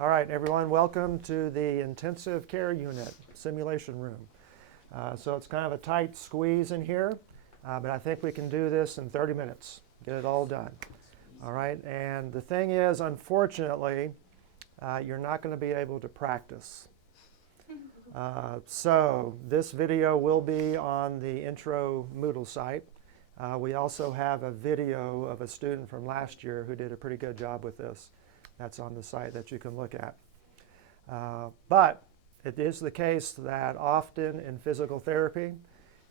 All right, everyone, welcome to the intensive care unit simulation room. So it's kind of a tight squeeze in here, but I think we can do this in 30 minutes, get it all done. All right, and the thing is, unfortunately, you're not going to be able to practice. So this video will be on the intro Moodle site. We also have a video of a student from last year who did a pretty good job with this. That's on the site that you can look at. But it is the case that often in physical therapy,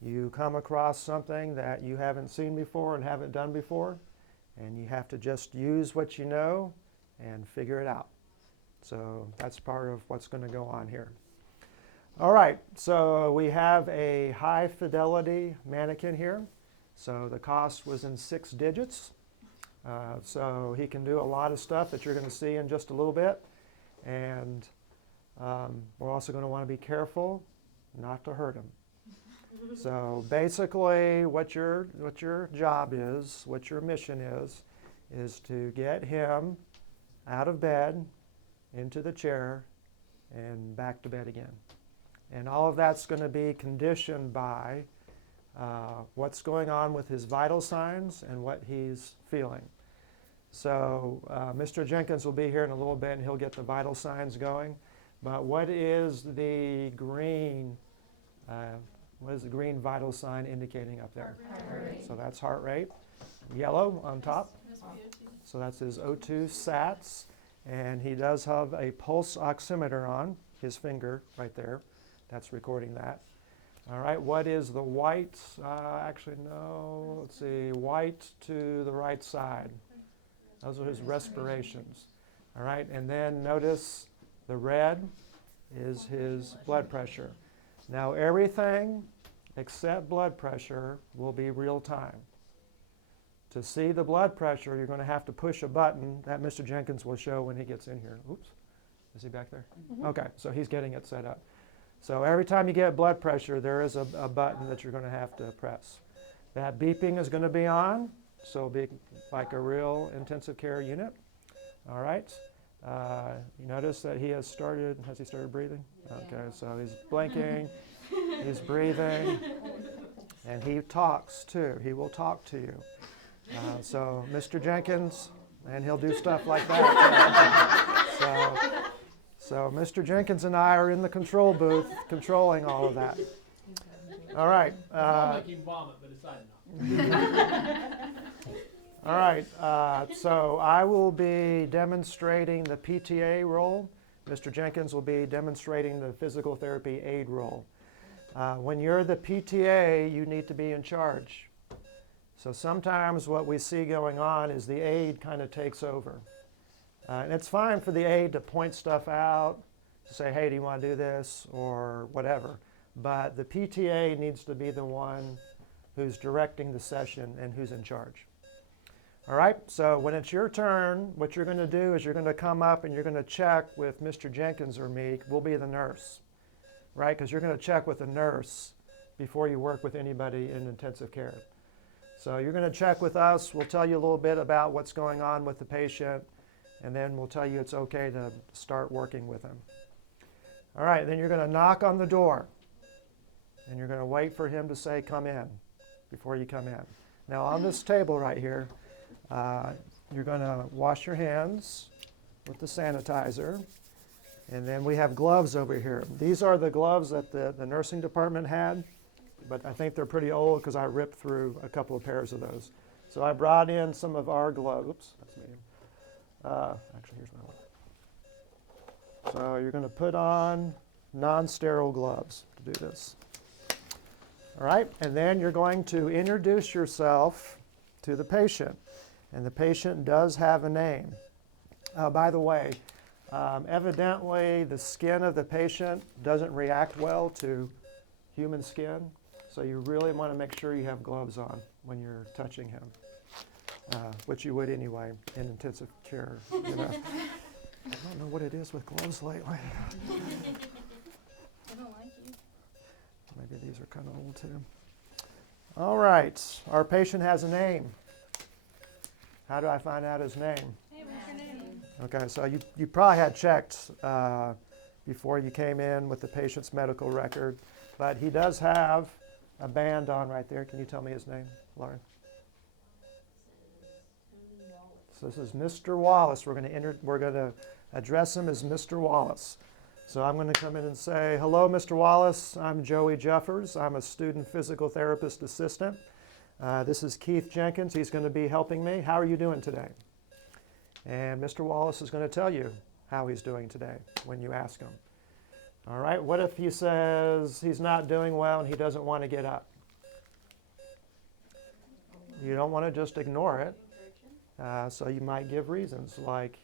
you come across something that you haven't seen before and haven't done before, and you have to just use what you know and figure it out. So that's part of what's going to go on here. All right, so we have a high fidelity mannequin here. So the cost was in 6 digits. So he can do a lot of stuff that you're going to see in just a little bit. And we're also going to want to be careful not to hurt him. So basically what your job is, what your mission is to get him out of bed, into the chair, and back to bed again. And all of that's going to be conditioned by what's going on with his vital signs and what he's feeling. So Mr. Jenkins will be here in a little bit and he'll get the vital signs going. But what is the green vital sign indicating up there? Heart rate. So that's heart rate. Yellow on top. So that's his O2 sats. And he does have a pulse oximeter on his finger right there. That's recording that. All right, what is the white? Actually, no, let's see, white to the right side. Those are his respirations. All right, and then notice the red is his blood pressure. Now, everything except blood pressure will be real time. To see the blood pressure, you're going to have to push a button that Mr. Jenkins will show when he gets in here. Oops, is he back there? Mm-hmm. Okay, so he's getting it set up. So every time you get blood pressure, there is a button that you're going to have to press. That beeping is going to be on, so it'll be like a real intensive care unit. All right. You notice that he has he started breathing? Okay, so he's blinking, he's breathing, and he talks too. He will talk to you. So Mr. Jenkins, and he'll do stuff like that. So Mr. Jenkins and I are in the control booth controlling all of that. All right. I'll make him vomit, but it's not. All right. So I will be demonstrating the PTA role. Mr. Jenkins will be demonstrating the physical therapy aid role. When you're the PTA, you need to be in charge. So sometimes what we see going on is the aide kind of takes over. And it's fine for the aide to point stuff out, to say, hey, do you want to do this, or whatever. But the PTA needs to be the one who's directing the session and who's in charge. All right, so when it's your turn, what you're going to do is you're going to come up and you're going to check with Mr. Jenkins or me. We'll be the nurse, right? Because you're going to check with a nurse before you work with anybody in intensive care. So you're going to check with us. We'll tell you a little bit about what's going on with the patient. And then we'll tell you it's okay to start working with him. All right, then you're going to knock on the door. And you're going to wait for him to say, come in, before you come in. Now on this table right here, you're going to wash your hands with the sanitizer. And then we have gloves over here. These are the gloves that the nursing department had. But I think they're pretty old because I ripped through a couple of pairs of those. So I brought in some of our gloves. Oops, that's me. Actually, here's my one. So you're going to put on non-sterile gloves to do this. All right, and then you're going to introduce yourself to the patient. And the patient does have a name. By the way, evidently the skin of the patient doesn't react well to human skin. So you really want to make sure you have gloves on when you're touching him. Which you would anyway in intensive care. You know. I don't know what it is with gloves lately. I don't like you. Maybe these are kind of old too. All right, our patient has a name. How do I find out his name? Hey, what's your name? Okay, so you probably had checked before you came in with the patient's medical record, but he does have a band on right there. Can you tell me his name, Lauren? So this is Mr. Wallace. We're going to address him as Mr. Wallace. So I'm going to come in and say, hello, Mr. Wallace. I'm Joey Jeffers. I'm a student physical therapist assistant. This is Keith Jenkins. He's going to be helping me. How are you doing today? And Mr. Wallace is going to tell you how he's doing today when you ask him. All right, what if he says he's not doing well and he doesn't want to get up? You don't want to just ignore it. So you might give reasons, like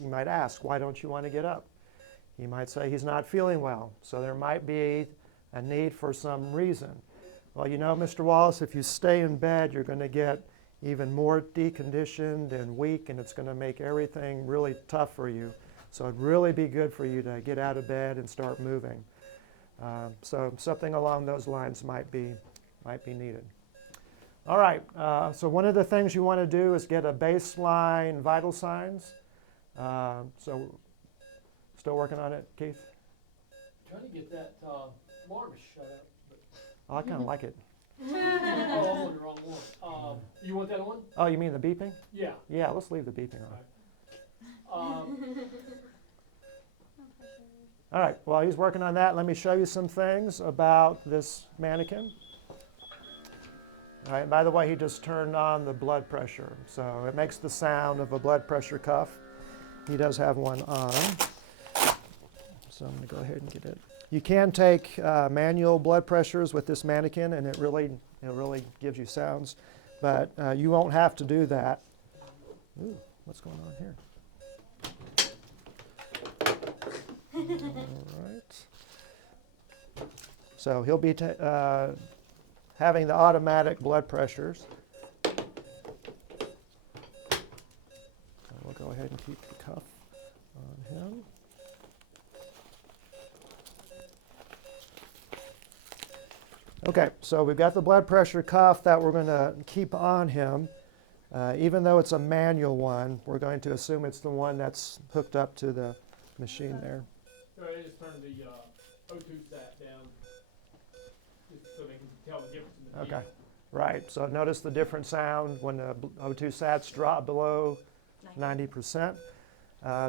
you might ask, why don't you want to get up? You might say he's not feeling well, so there might be a need for some reason. Well, you know, Mr. Wallace, if you stay in bed, you're going to get even more deconditioned and weak, and it's going to make everything really tough for you. So it'd really be good for you to get out of bed and start moving. So something along those lines might be needed. All right, so one of the things you want to do is get a baseline vital signs. So still working on it, Keith? Trying to get that alarm to shut up. Oh, I kind of like it. Oh, I'm on the wrong one. You want that on? Oh, you mean the beeping? Yeah. Yeah, let's leave the beeping on. All right, while he's working on that, let me show you some things about this mannequin. All right, by the way, he just turned on the blood pressure, so it makes the sound of a blood pressure cuff. He does have one on, so I'm going to go ahead and get it. You can take manual blood pressures with this mannequin, and it really gives you sounds, but you won't have to do that. Ooh, what's going on here? All right. So he'll be having the automatic blood pressures. So we'll go ahead and keep the cuff on him. Okay, so we've got the blood pressure cuff that we're going to keep on him. Even though it's a manual one, we're going to assume it's the one that's hooked up to the machine there. All right, I just turned the O2 sat down just so they can tell the difference in the Okay, beat. right. So notice the different sound when the O2 sats drop below 90%.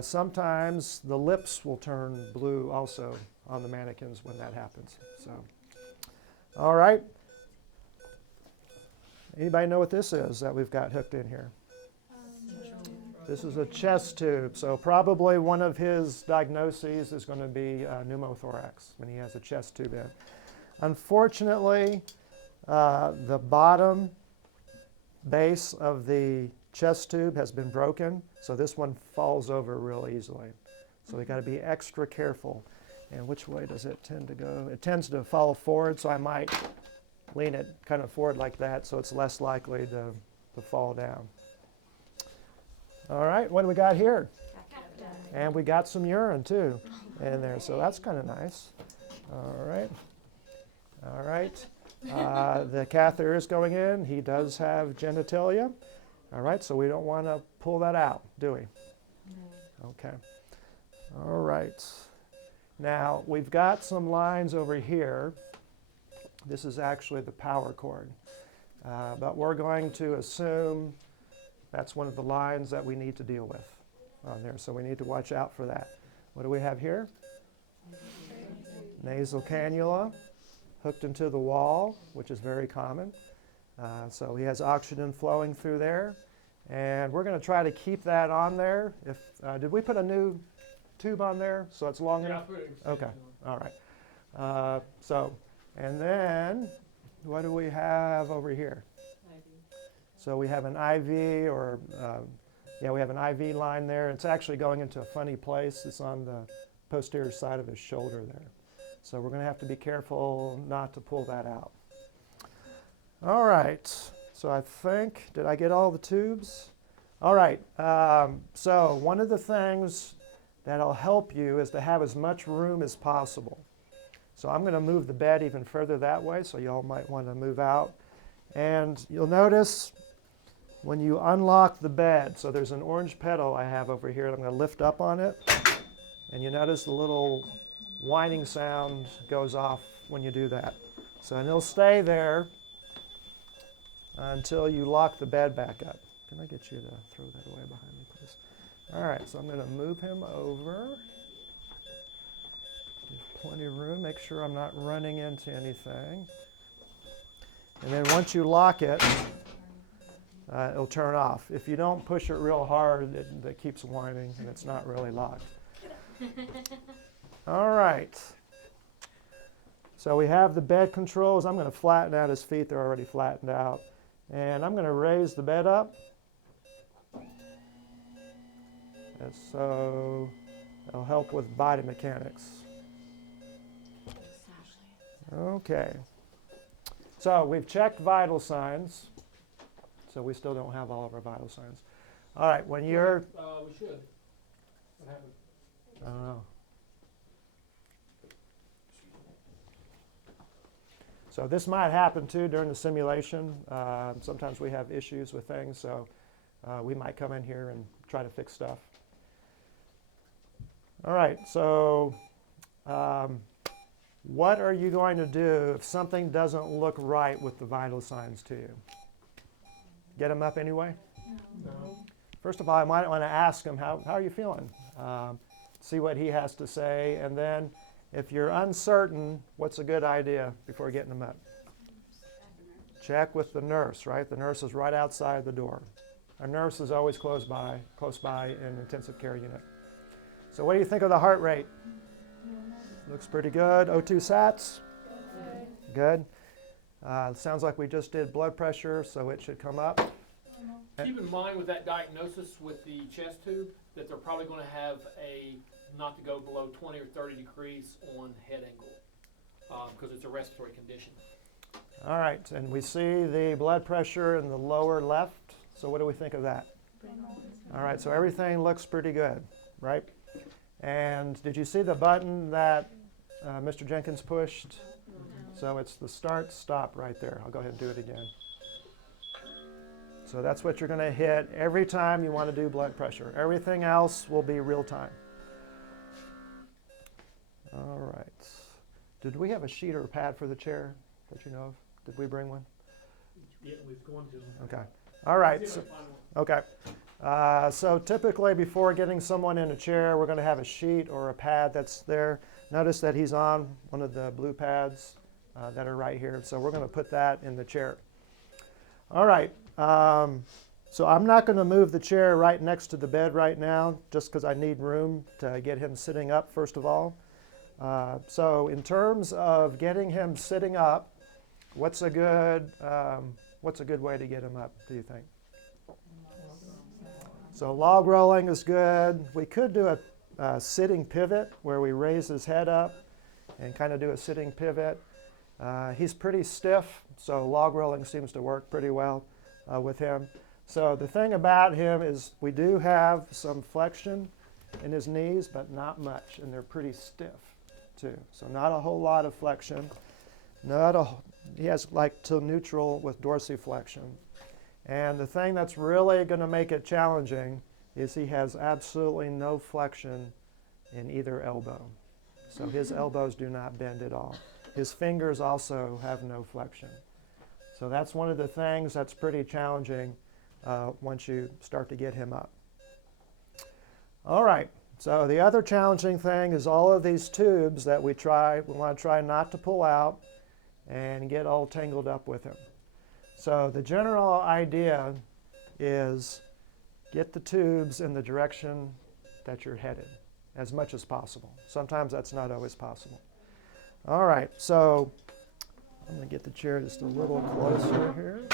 Sometimes the lips will turn blue also on the mannequins when that happens. So, all right. Anybody know what this is that we've got hooked in here? This is a chest tube, so probably one of his diagnoses is going to be pneumothorax when he has a chest tube in. Unfortunately, the bottom base of the chest tube has been broken, so this one falls over real easily. So we've got to be extra careful. And which way does it tend to go? It tends to fall forward, so I might lean it kind of forward like that so it's less likely to fall down. All right, what do we got here? And we got some urine too in there, so that's kind of nice. All right. All right. The catheter is going in. He does have genitalia. All right, so we don't want to pull that out, do we? No. Okay. All right. Now, we've got some lines over here. This is actually the power cord. But we're going to assume that's one of the lines that we need to deal with on there. So we need to watch out for that. What do we have here? Nasal cannula hooked into the wall, which is very common. So he has oxygen flowing through there. And we're going to try to keep that on there. Did we put a new tube on there so it's long enough? Okay, all right. And then what do we have over here? So we have an IV we have an IV line there. It's actually going into a funny place. It's on the posterior side of his shoulder there. So we're going to have to be careful not to pull that out. All right, so I think, did I get all the tubes? All right, so one of the things that'll help you is to have as much room as possible. So I'm going to move the bed even further that way, so y'all might want to move out. And you'll notice when you unlock the bed, so there's an orange pedal I have over here, and I'm going to lift up on it, and you notice the little whining sound goes off when you do that. So, and it'll stay there until you lock the bed back up. Can I get you to throw that away behind me, please? All right, so I'm going to move him over. Give plenty of room, make sure I'm not running into anything. And then once you lock it, it'll turn off. If you don't push it real hard, it keeps whining and it's not really locked. All right. So we have the bed controls. I'm going to flatten out his feet. They're already flattened out. And I'm going to raise the bed up. And so it'll help with body mechanics. Okay. So we've checked vital signs. So we still don't have all of our vital signs. All right, when you're... We should. What happened? I don't know. So this might happen too during the simulation. Sometimes we have issues with things, so we might come in here and try to fix stuff. All right, so what are you going to do if something doesn't look right with the vital signs to you? Get them up anyway? No. First of all, I might want to ask him, how are you feeling? See what he has to say, and then if you're uncertain, what's a good idea before getting them up? Check with the nurse, right? The nurse is right outside the door. A nurse is always close by in an intensive care unit. So what do you think of the heart rate? Looks pretty good. O2 sats? Good. Sounds like we just did blood pressure, so it should come up. Keep in mind with that diagnosis with the chest tube that they're probably going to have not to go below 20 or 30 degrees on head angle because it's a respiratory condition. All right, and we see the blood pressure in the lower left. So what do we think of that? All right, so everything looks pretty good, right? And did you see the button that Mr. Jenkins pushed? So it's the start, stop right there. I'll go ahead and do it again. So that's what you're going to hit every time you want to do blood pressure. Everything else will be real time. All right. Did we have a sheet or a pad for the chair that you know of? Did we bring one? Yeah, we're going to. Okay. All right. So, okay. So typically before getting someone in a chair, we're going to have a sheet or a pad that's there. Notice that he's on one of the blue pads that are right here. So we're going to put that in the chair. All right. So I'm not going to move the chair right next to the bed right now just because I need room to get him sitting up first of all. So in terms of getting him sitting up, what's a good way to get him up, do you think? So log rolling is good. We could do a sitting pivot where we raise his head up and kind of do a sitting pivot. He's pretty stiff, so log rolling seems to work pretty well with him. So the thing about him is we do have some flexion in his knees, but not much, and they're pretty stiff too. So not a whole lot of flexion. He has like till neutral with dorsiflexion. And the thing that's really going to make it challenging is he has absolutely no flexion in either elbow. So his elbows do not bend at all. His fingers also have no flexion. So that's one of the things that's pretty challenging once you start to get him up. All right. So the other challenging thing is all of these tubes that we want to try not to pull out and get all tangled up with him. So the general idea is get the tubes in the direction that you're headed as much as possible. Sometimes that's not always possible. All right, so I'm going to get the chair just a little closer here.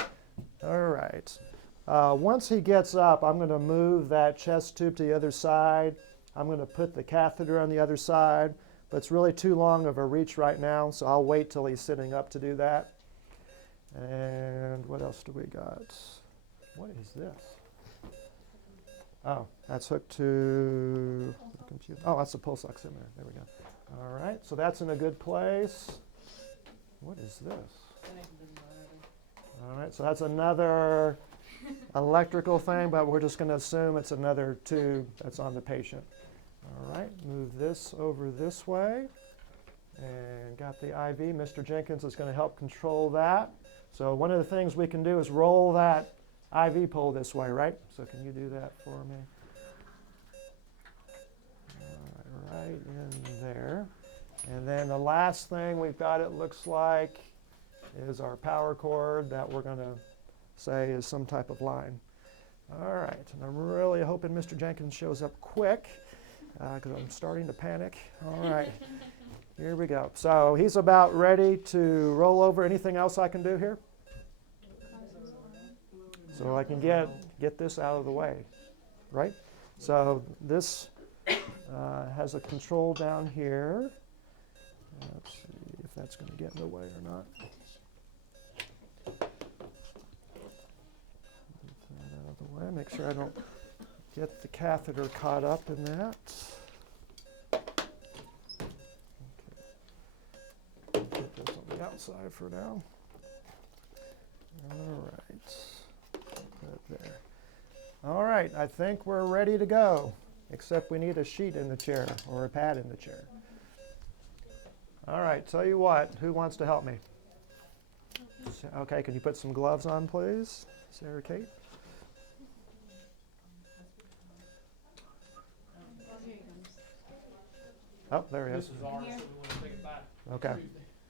All right. Once he gets up, I'm going to move that chest tube to the other side. I'm going to put the catheter on the other side, but it's really too long of a reach right now, so I'll wait till he's sitting up to do that. And what else do we got? What is this? Oh, that's hooked to the computer. Oh, that's the pulse oximeter. There we go. All right, so that's in a good place. What is this? All right, so that's another electrical thing, but we're just going to assume it's another tube that's on the patient. All right, move this over this way. And got the IV. Mr. Jenkins is going to help control that. So one of the things we can do is roll that IV pole this way, right? So can you do that for me? All right, right in there. And then the last thing we've got, it looks like, is our power cord that we're going to say is some type of line. All right, and I'm really hoping Mr. Jenkins shows up quick because I'm starting to panic. All right. Here we go. So he's about ready to roll over. Anything else I can do here? So I can get this out of the way, right? So this has a control down here. Let's see if that's going to get in the way or not. Move that out of the way. Make sure I don't get the catheter caught up in that. Put this on the outside for now. All right. Put it there. All right, I think we're ready to go, except we need a sheet in the chair or a pad in the chair. All right, tell you what, who wants to help me? Okay, can you put some gloves on, please, Sarah Kate? Oh, there he is. This is ours, so we want to take it back. Okay. Tuesday.